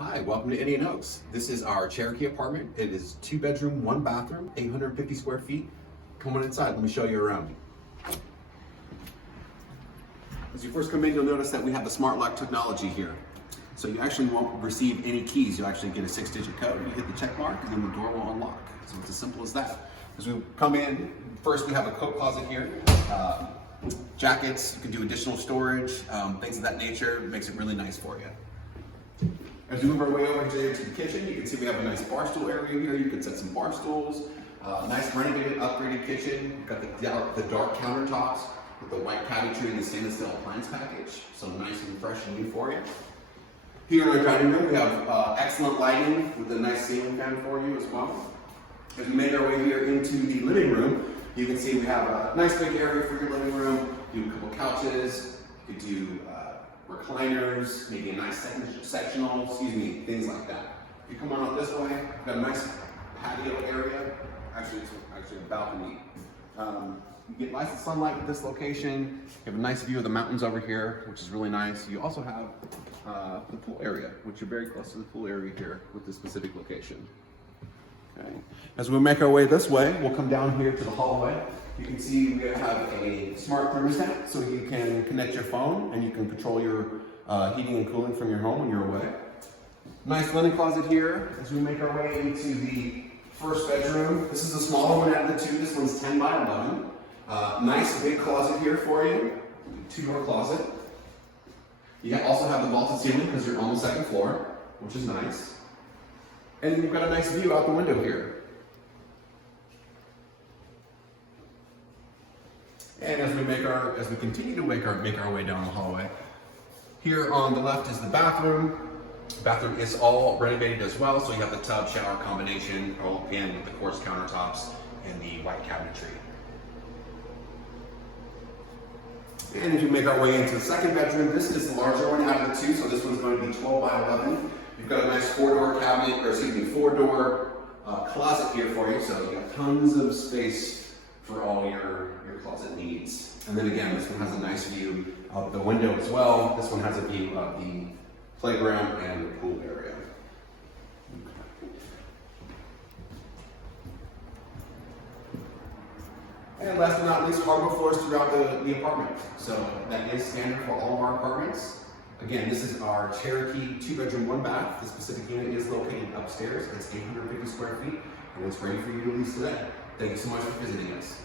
Hi, welcome to Indian Oaks. This is our Cherokee apartment. It is 2 bedroom, 1 bathroom, 850 square feet. Come on inside, let me show you around. As you first come in, you'll notice that we have the smart lock technology here. So you actually won't receive any keys. You'll actually get a 6-digit code. You hit the check mark and then the door will unlock. So it's as simple as that. As we come in, first we have a coat closet here. Jackets, you can do additional storage, things of that nature. It makes it really nice for you. As we move our way over to the kitchen, you can see we have a nice bar stool area here. You can set some bar stools. Nice renovated, upgraded kitchen. You've got the dark countertops with the white cabinetry and the stainless steel appliance package. So nice and fresh and new for you. Here in our dining room, we have excellent lighting with a nice ceiling fan for you as well. As we make our way here into the living room, you can see we have a nice big area for your living room. You have a couple couches. You could do recliners, maybe a nice sectional, things like that. If you come on out this way, we've got a nice patio area. Actually, it's a balcony. You get lots of sunlight at this location. You have a nice view of the mountains over here, which is really nice. You also have the pool area, which you're very close to the pool area here with this specific location. Okay. As we make our way this way, we'll come down here to the hallway. You can see we have a smart thermostat, so you can connect your phone and you can control your heating and cooling from your home when you're away. Nice linen closet here as we make our way into the first bedroom. This is the smaller one out of the two. This one's 10 by 11. Nice big closet here for you, 2-door closet. You also have the vaulted ceiling because you're on the second floor, which is nice. And you've got a nice view out the window here. And as we continue to make our way down the hallway, here on the left is the bathroom. The bathroom is all renovated as well, so you have the tub shower combination, all again with the quartz countertops and the white cabinetry. And as we make our way into the second bedroom, this is the larger one out of the two, so this one's going to be 12 by 11. You've got a nice 4-door closet here for you, so you have tons of space for all your closet needs. And then again, this one has a nice view of the window as well. This one has a view of the playground and the pool area. And last but not least, hardwood floors throughout the apartment. So that is standard for all of our apartments. Again, this is our Cherokee 2-bedroom, 1-bath. The specific unit is located upstairs. It's 850 square feet, and it's ready for you to lease today. Thank you so much for visiting us.